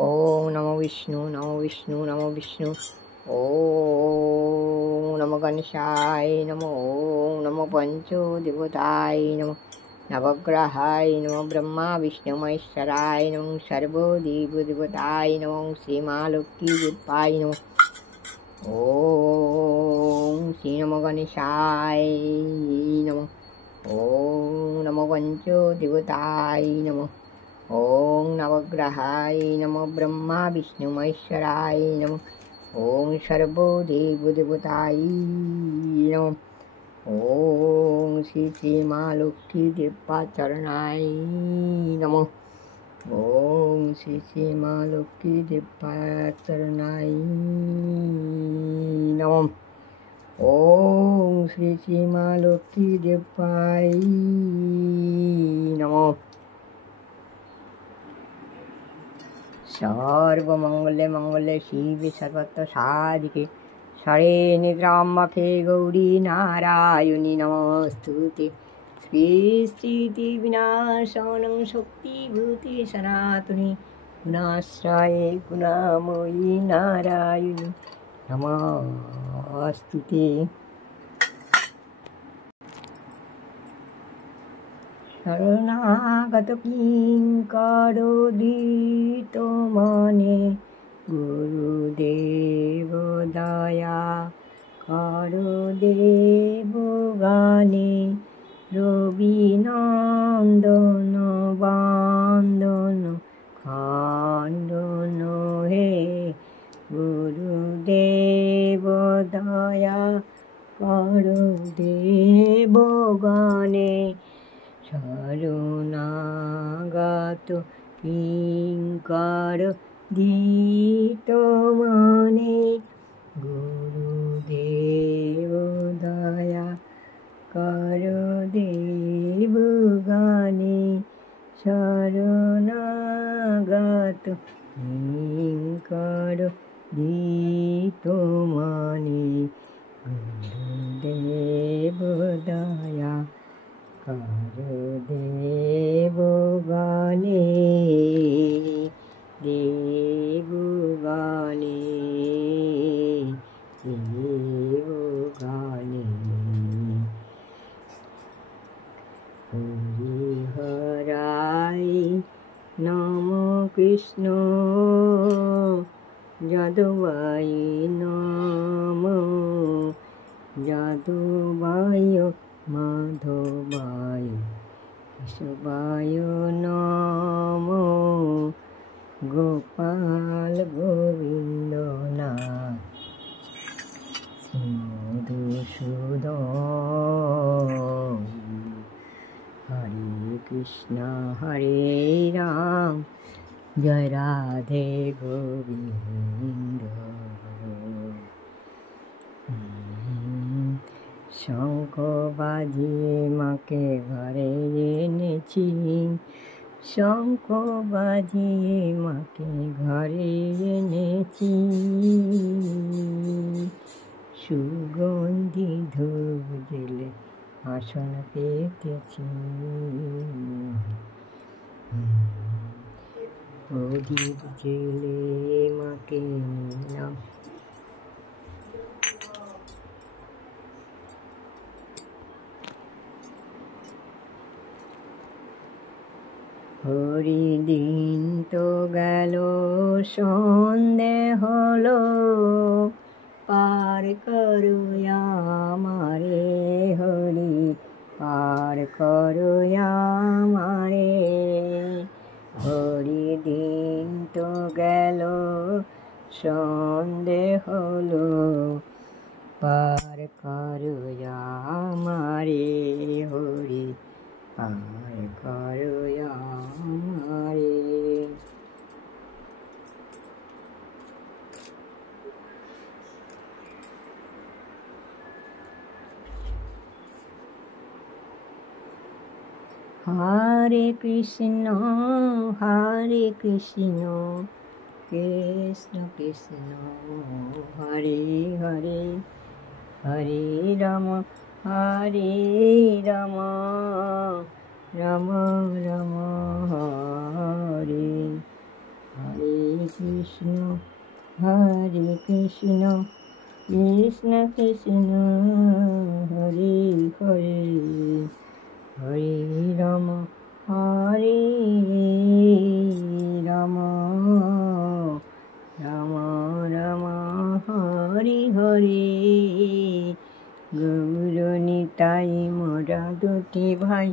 ओम नमो विष्णु नमो विष्णु। ओम नमो गणेशाय नमो। ओम नमो पंचदेवताय नमो। नवग्रहाय नमो ब्रह्मा विष्णु महेश्वराय नमो। सर्वदेवदेवताय नमो। श्री महालक्ष्मी देवाय नमो। ओम श्री नमो गणेशाय नमो। ओम नमो पंचदेवताय नमो। ओम नवग्रहाय नमो ब्रह्मा विष्णु महेश्वराय नमो। ओम सर्वदेवदेवताय नमो। ओम श्री श्री माँ लक्ष्मी देवा चरणाय नमो। ओम श्री श्री माँ लक्ष्मी देवा चरणाय नमो। ओम श्री श्री माँ लक्ष्मी देवाय नमो। सर्वमंगले मंगले शिवे सर्वत्र साधिके शरण्ये त्र्यंबके गौरी नारायणी नमोस्तुते। श्री श्री विनाशनं शक्तिभूते सनातने गुणाश्रये गुणामयी नारायणी नमोस्तुते। शरणागत किंकरोदितो मने गुरुदेव दया करदेव गाने। रविनंदन वंदन खंडन हे गुरुदेव दया करदेव गाने। शरणागत किंकर दितो मने गुरुदेव दया करदेव गाने। शरणागत किंकर दितो मने गुरुदेव दया करदेव गाने। देव गाने देव गाने। हरिहराय नमो कृष्ण यादवाय नमो। यादवाय माधवाय केशवाय नमो। गोपाल गोविंद नाथ मधुसूदन। हरे कृष्ण हरे राम जय राधे गोविंद। শঙ্খ বাজিয়ে মাকে ঘরে এনেছি। শঙ্খ বাজিয়ে মাকে ঘরে এনেছি। সুগন্ধি ধূপ জেলে আসন পেতেছি। প্রদীপ জেলে মাকে নিলাম। হরিদিন তো গেল সন্ধে হলো। পার করো আমারে হরি পার করো আমারে। হরিদিন তো গেল সন্ধে হলো। পার করো আমারে হরি পার করো আমারে। হরে কৃষ্ণ কৃষ্ণ কৃষ্ণ হরে হরে। হরে রাম হরে রাম রাম রাম হরে হরে। কৃষ্ণ হরে কৃষ্ণ কৃষ্ণ কৃষ্ণ হরে হরে হরে রাম হরে রাম রাম রাম হরে হরে গৌর নিতাই মোরা দুটি ভাই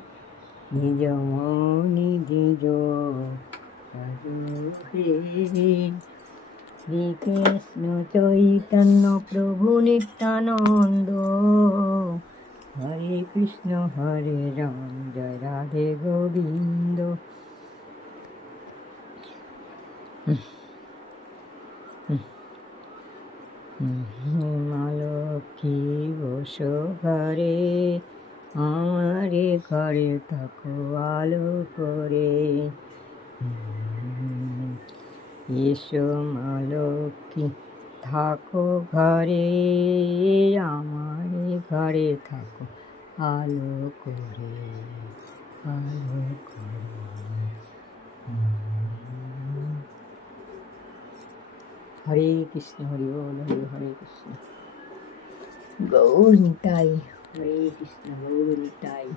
নিজ মনি দ্বিজ শ্রী কৃষ্ণ চৈতন্য প্রভু নিত্যানন্দ হরে কৃষ্ণ হরে রাম জয় রাধে গোবিন্দ। লক্ষ্মী বসো ঘরে আমারে ঘরে থাকো আলো করে এসো মা লক্ষ্মী থাকো ঘরে আমারে ঘরে থাকো আলো করে আলো করে। হরে কৃষ্ণ হরি বল হরে হরে কৃষ্ণ গৌর নিতাই হরে কৃষ্ণ গৌর নিতাই।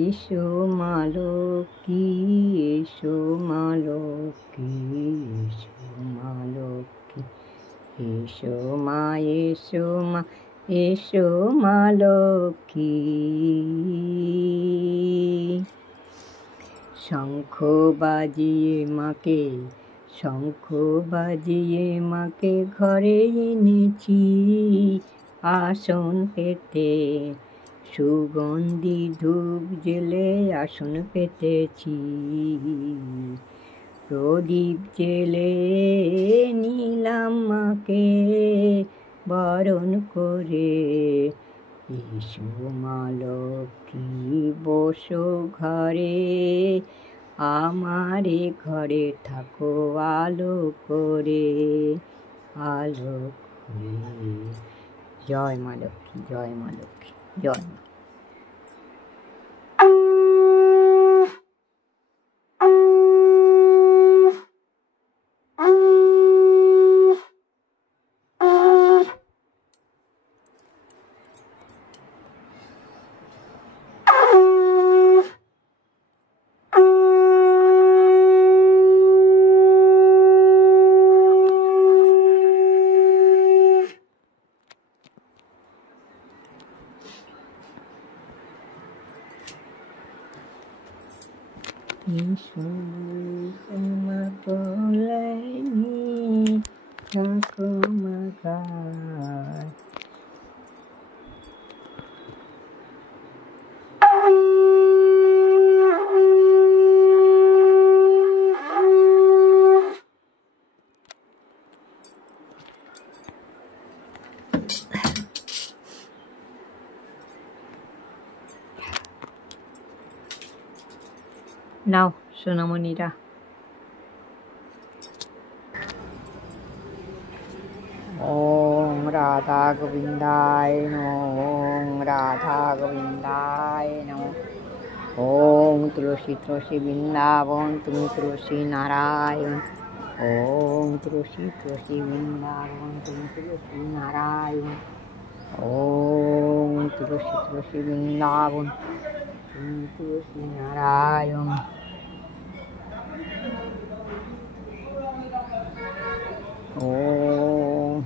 এসো মা লক্ষ্মী এসো মা লক্ষ্মী এসো মা লক্ষ্মী এসো মা এসো মা এসো মা লক্ষ্মী। শঙ্খ বাজিয়ে মাকে শঙ্খ বাজিয়ে মাকে ঘরে এনেছি আসন পেতে সুগন্ধি ধূপ জেলে আসন পেতেছি প্রদীপ জেলে নিলাম মাকে বরণ করে। এসো মা লক্ষ্মী বসো ঘরে আমারে ঘরে থাকো আলো করে আলো করে। জয় মা লক্ষ্মী জয় মা লক্ষ্মী জয় মা। মা পলাইনি থাকো মা গায় নাও সোনামণিরা। ওম রাধা গোবিন্দায় নমঃ ওম রাধা গোবিন্দায় নমঃ ওম তুলসী তুলসী বৃন্দাবন তুমি তুলসী নারায়ণ ওম তুলসী তুলসী বৃন্দাবন তুমি তুলসী নারায়ণ ওম তুলসী তুলসী বৃন্দাবন তুমি তুলসী নারায়ণ। ওম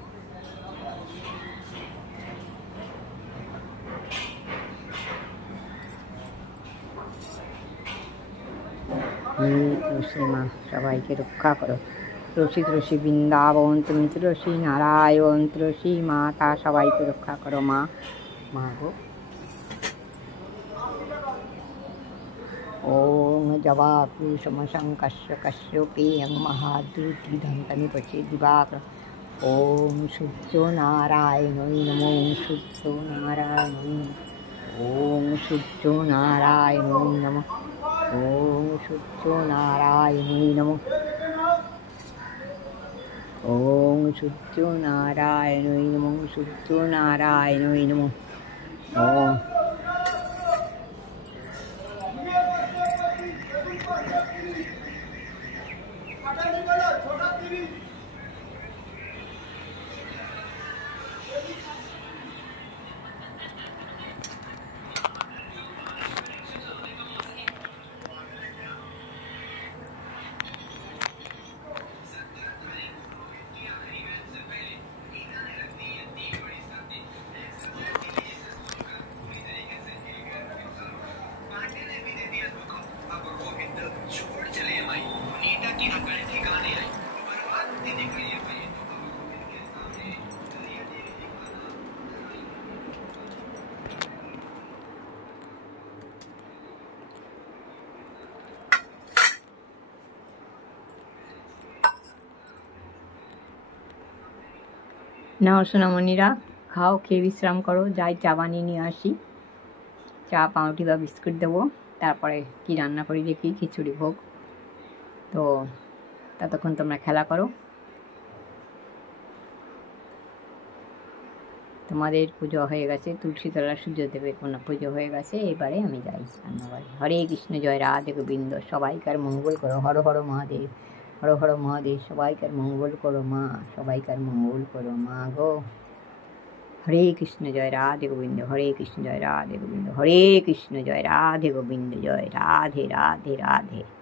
তুলসী মা সবাইকে রক্ষা করো। তুলসী তুলসী বৃন্দাবন তুমি তুলসী নারায়ণ তুলসী মাতা সবাইকে রক্ষা করো মা মা গো। ওম জবাপি সমশঙ্কস্য কশ্যপেয়ং মহাদ্যুতিধন্তমি পচে দিবাকর ওম সূর্য নারায়ণৈ নমো সূর্য নারায়ণৈ ওম সূর্য নারায়ণৈ নমঃ ওম সূর্য নারায়ণৈ নমঃ ওং সূর্যনারায়ণই নমঃ সূর্যনারায়ণই নমঃ ওং নাও সোনামণিরা, খাও, খেয়ে বিশ্রাম করো। যাই চা বানিয়ে নিয়ে আসি, চা পাউরুটি বা বিস্কুট দেবো, তারপরে কি রান্না করি দেখি, খিচুড়ি ভোগ। তো ততক্ষণ তোমরা খেলা করো। তোমাদের পুজো হয়ে গেছে, তুলসীতলা সূর্যদেবের কোনো পুজো হয়ে গেছে। এবারে আমি যাই রান্নাঘরে। হরে কৃষ্ণ, জয় রাধে গোবিন্দ। সবাইকার মঙ্গল করো। হর হর মহাদেব, হর হর মহাদেব। সবাইকার মঙ্গল করো মা, সবাইকার মঙ্গল করো মা গো। হরে কৃষ্ণ, জয় রাধে গোবিন্দ। হরে কৃষ্ণ, জয় রাধে গোবিন্দ। হরে কৃষ্ণ, জয় রাধে গোবিন্দ। জয় রাধে রাধে রাধে।